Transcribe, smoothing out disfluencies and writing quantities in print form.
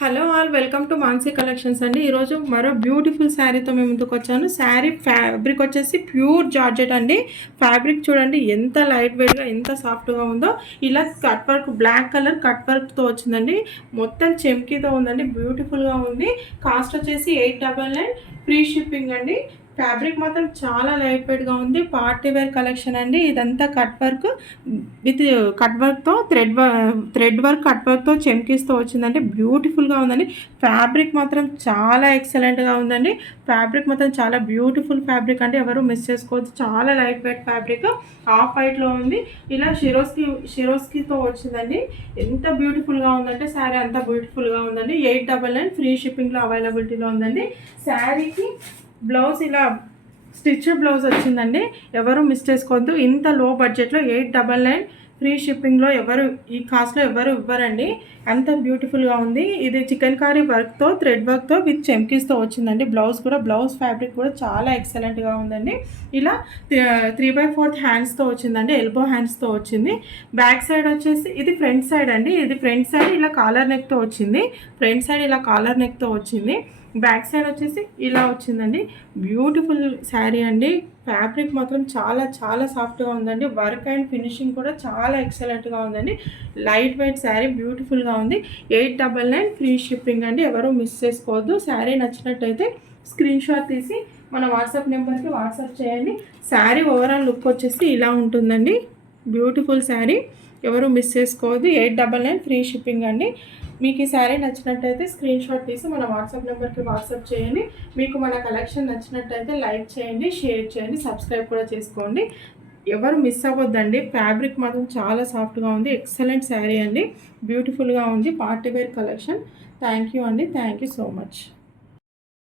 Hello all welcome to Mansi collections అండి. ఈరోజు మరో బ్యూటిఫుల్ శారీతో మేము ముందుకు వచ్చాను. శారీ ఫ్యాబ్రిక్ వచ్చేసి ప్యూర్ జార్జెట్ అండి. ఫ్యాబ్రిక్ చూడండి ఎంత లైట్ వెయిట్గా ఎంత సాఫ్ట్గా ఉందో. ఇలా cut work black colour cut వర్క్తో వచ్చిందండి. మొత్తం చెమ్కీతో ఉందండి, బ్యూటిఫుల్గా ఉంది. కాస్ట్ వచ్చేసి 899 ఫ్రీ షిప్పింగ్ అండి. ఫ్యాబ్రిక్ మాత్రం చాలా లైట్ వెయిట్గా ఉంది. పార్టీ వేర్ కలెక్షన్ అండి. ఇదంతా కట్ వర్క్ విత్ కట్ వర్క్తో థ్రెడ్ వర్క్ కట్ వర్క్తో చెమ్కీస్తో వచ్చిందండి. బ్యూటిఫుల్గా ఉందండి. ఫ్యాబ్రిక్ మాత్రం చాలా ఎక్సలెంట్గా ఉందండి. ఫ్యాబ్రిక్ మాత్రం చాలా బ్యూటిఫుల్ ఫ్యాబ్రిక్ అండి, ఎవరు మిస్ చేసుకోవద్దు. చాలా లైట్ వెయిట్ ఫ్యాబ్రిక్, ఆఫ్ వైట్లో ఉంది. ఇలా షిరోస్కీతో వచ్చిందండి. ఎంత బ్యూటిఫుల్గా ఉందంటే శారీ అంత బ్యూటిఫుల్గా ఉందండి. 899 ఫ్రీ షిప్పింగ్లో అవైలబిలిటీలో ఉందండి. శారీకి బ్లౌజ్ ఇలా స్టిచ్డ్ బ్లౌజ్ వచ్చిందండి, ఎవరు మిస్ చేసుకోవద్దు. ఇంత లో బడ్జెట్లో 899 ఫ్రీ షిప్పింగ్లో ఈ కాస్ట్లో ఎవరు ఇవ్వరండి. అంత బ్యూటిఫుల్గా ఉంది. ఇది చికెన్ కారీ వర్క్తో థ్రెడ్ వర్క్తో విత్ చెమ్కీస్తో వచ్చిందండి. బ్లౌజ్ ఫ్యాబ్రిక్ కూడా చాలా ఎక్సలెంట్గా ఉందండి. ఇలా 3/4 హ్యాండ్స్తో వచ్చిందండి, ఎల్బో హ్యాండ్స్తో వచ్చింది. బ్యాక్ సైడ్ వచ్చేసి ఇది ఫ్రంట్ సైడ్ అండి. ఇది ఫ్రంట్ సైడ్ ఇలా కాలర్ నెక్తో వచ్చింది. ఫ్రంట్ సైడ్ ఇలా కాలర్ నెక్తో వచ్చింది. బ్యాక్ సైడ్ వచ్చేసి ఇలా వచ్చిందండి. బ్యూటిఫుల్ శారీ అండి. ఫ్యాబ్రిక్ మాత్రం చాలా చాలా సాఫ్ట్గా ఉందండి. వర్క్ అండ్ ఫినిషింగ్ కూడా చాలా ఎక్సలెంట్గా ఉందండి. లైట్ వెయిట్ శారీ బ్యూటిఫుల్గా ఉంది. 899 ఫ్రీ షిప్పింగ్ అండి, ఎవరు మిస్ చేసుకోవద్దు. శారీ నచ్చినట్టయితే స్క్రీన్ షాట్ తీసి మన వాట్సాప్ నెంబర్కి వాట్సాప్ చేయండి. శారీ ఓవరాల్ లుక్ వచ్చేసి ఇలా ఉంటుందండి. బ్యూటిఫుల్ శారీ, ఎవరు మిస్ చేసుకోవద్దు. 899 ఫ్రీ షిప్పింగ్ అండి. మీకు ఈ శారీ నచ్చినట్టయితే స్క్రీన్ షాట్ తీసి మన వాట్సాప్ నెంబర్కి వాట్సాప్ చేయండి. మీకు మన కలెక్షన్ నచ్చినట్టయితే లైక్ చేయండి, షేర్ చేయండి, సబ్స్క్రైబ్ కూడా చేసుకోండి. ఎవరు మిస్ అవ్వద్దండి. ఫ్యాబ్రిక్ మాత్రం చాలా సాఫ్ట్గా ఉంది. ఎక్సలెంట్ శారీ అండి, బ్యూటిఫుల్గా ఉంది. Party wear collection. Thank you అండి. Thank you so much.